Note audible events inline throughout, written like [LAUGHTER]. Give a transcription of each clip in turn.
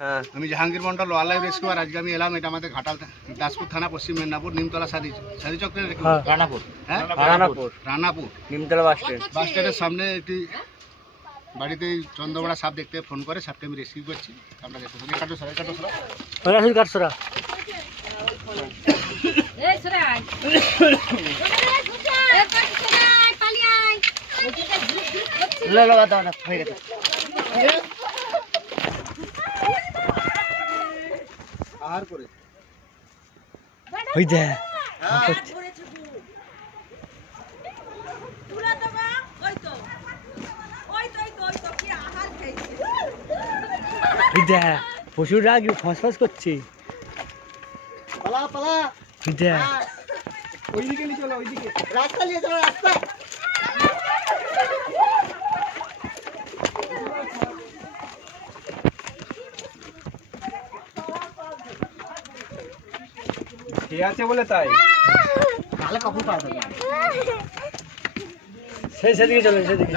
হ্যাঁ। আমি Jahangir Mondal wildlife rescue আর আজকে আমি এলাম এটা আমাদের ঘাটাল দাসপুর থানা পশ্চিম মেদিনীপুর নিমতলা সাদি সাদি চক্রের হ্যাঁ। রানাপুর। হ্যাঁ? রানাপুর। রানাপুর। Nimtala bus stand. বাস স্ট্যান্ডের সামনে একটি বাড়িতে চন্দ্রবড়া সাপ দেখতে ফোন করে সাপকে আমি রেস্কিউ করছি। আমরা দেখতে পাচ্ছি কাটো সরাই কাটো সরা সরে কাটি সরে লে দাও না হয়ে গেছে। আহার করে ওই তো ওই তো। কি পশুর ফসফস করছে। পালা পালা। ওইদিকে নিয়ে চলো ওইদিকে। রাস্তা নিয়ে চলো রাস্তা। ঠিক আছে বলে তাই? তাহলে কখন পাওয়া যাবে? সেই সেদিকে চলো সেদিকে।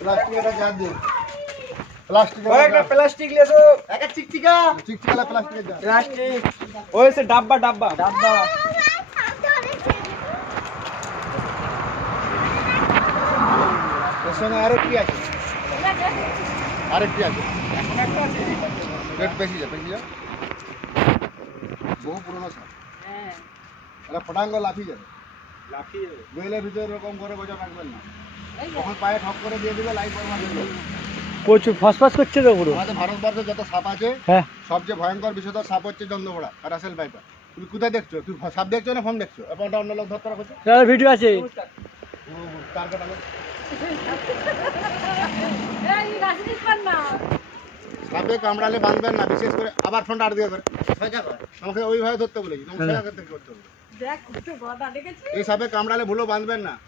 প্লাস্টিক এটা যা দিও প্লাস্টিক একটা প্লাস্টিক লেছো একটা চিকচিকা? চিকচিকালা প্লাস্টিকের যা প্লাস্টিক। ওই সে ডাব্বা ডাব্বা। ডাব্বা। এর সঙ্গে আরেকটি আছে? আরেকটি আছে। রেট বেশি যা বেশি যা। বহু পুরনো সাপ এটা ফটাঙ্গ লাফি যাবে। লাফিয়ে যাবে। গইলের ভিতরে এরকম করে বোঝা রাখবেন না। তখন পায়ে ঠক করে দিয়ে দিবে লাইফ বরবাদ হয়ে যাবে প্রচুর ফসফস করছে তো পুরো। আমাদের ভারতবর্ষে যত সাপ আছে হ্যাঁ। সবচেয়ে ভয়ঙ্কর বিষয়টা সাপ হচ্ছে চন্দ্রবড়া আর রাসেল পাইপার তুমি কোথায় দেখছ? তুমি সাপ দেখছ না ফোন দেখছ? এবং অন্য লোক ধরতে রাখছো ভিডিও আছে। তার কাটা [LAUGHS] সাপে কামড়ালে বাঁধবেন না, বিশেষ করে আবার ফোনটা আর দিয়ে করে। আমাকে ওইভাবে ধরতে বলেছি তোমাকে এই সাপে কামড়ালে ভুলো বাঁধবেন না।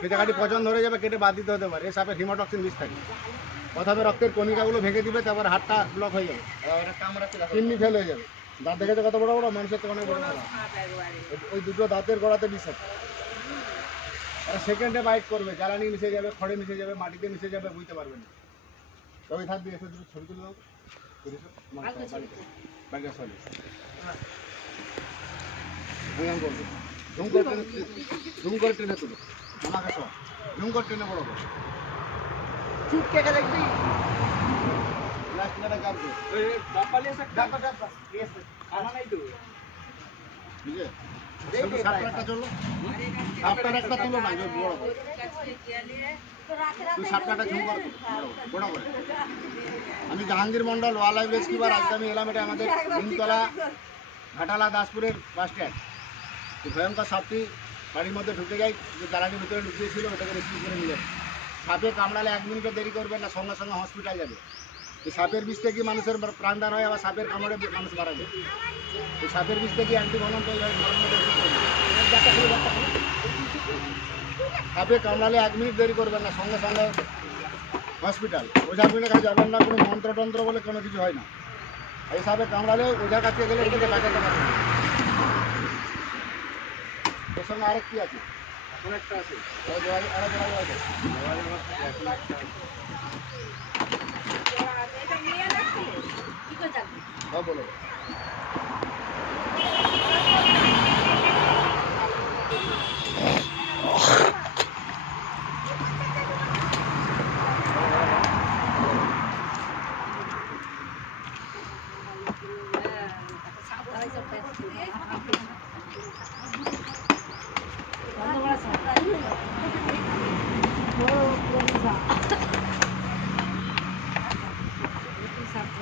সে জায়গাটি পচন ধরে যাবে, কেটে বাদ দিতে হতে পারে। এই সাপে হিমোটক্সিন বিষ থাকে। প্রথমে রক্তের কণিকাগুলো ভেঙে দিবে, তারপর হাতটা ব্লক হয়ে যাবে। কিডনি ফেল হয়ে যাবে। দাঁত দেখেছে কত বড় বড়, মানুষের তো অনেক বড় বড়। ওই- ওই দুটো দাঁতের গোড়াতে বিষ আছে। সেকেন্ডে বাইট করবে, জ্বালানি মিশে যাবে, খড়ে মিশে যাবে, মাটিতে মিশে যাবে, বুঝতে পারবেন না। তবে থাক দিয়ে এসে দুটো ছবি তুলে দাও। বলব ঝুম করে টেনে তুলো আমাকে করে টেনে বড় করো চিপকে গেলে দেখবি? লাস্ট লেছো ডাব্বা ডাব্বা আনা নাই তো বুঝলে সাপটা একটা চলো সাপটার একটা তুলো না যে বড় করে। তুই সাপটাটা ঝুম করে বড় করে। বড় আমি জাহাঙ্গীর মন্ডল ওয়াইল্ড লাইফ রেস্কিউবার আজকে আমি এলাম এটা আমাদের নিমতলা ঘাটালা দাসপুরের বাস স্ট্যান্ড। ভয়ঙ্কর সাপটি বাড়ির মধ্যে ঢুকে যায় যে দালানির ভিতরে লুকিয়েছিল ওটাকে রেস্কিউ করে নিয়ে যাবে সাপে কামড়ালে এক মিনিটও দেরি করবেন না সঙ্গে সঙ্গে হসপিটাল যাবে। সাপের বিষ থেকে মানুষের প্রাণদান হয় আবার সাপের কামড়ে মানুষ মারা যায়। এই সাপের বিষ থেকে অ্যান্টিভনম তৈরি হয়। সাপে কামড়ালে এক মিনিট দেরি করবেন না সঙ্গে সঙ্গে হসপিটাল। ওঝা পিনের কাছে যাবেন না কোনো মন্ত্রতন্ত্র বলে কোনো কিছু হয় না। এই সাপে কামড়ালে ওঝার কাছে গেলে এটাকে বাঁচাতে পারবে না। এর সঙ্গে আরেক কি আছে? একটা আছে আরও যোগাযোগ- আরও যোগাযোগ আছে। এটা নিয়ে নাকি কি করে হ্যাঁ, বলো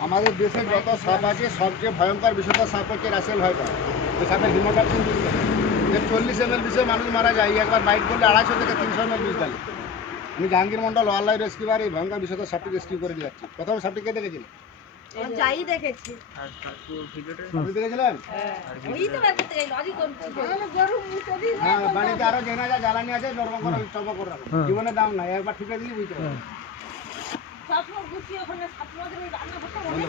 আমাদের দেশে যত সাপ আছে সবচেয়ে ভয়ঙ্কর বিষয়টা সাপ হচ্ছে রাসেল ভাইপার ওই সাপের হিমোটক্সিন বিষ দেয় যে চল্লিশ এম এল বিষে মানুষ মারা যায় একবার বাইট করলে আড়াইশো থেকে তিনশো এম এল বিষ দেয় আমি জাহাঙ্গীর মন্ডল ওয়াইল্ড লাইফ রেস্কিউবার এই ভয়ঙ্কর বিষয়টা সাপটি রেস্কিউ করে দিয়ে যাচ্ছি। প্রথম সাপটি কে দেখেছিল যাই দেখেছি। দেখেছিলেন? হ্যাঁ বাড়িতে আরও জেনা যা জ্বালানি আছে নরম করে চপা করে রাখো। জীবনের দাম নাই একবার ঠিক বুঝতে পারবে। স্বপ্ন গুছিয়ে ওখানে স্বপ্ন রান্না করতে অনেক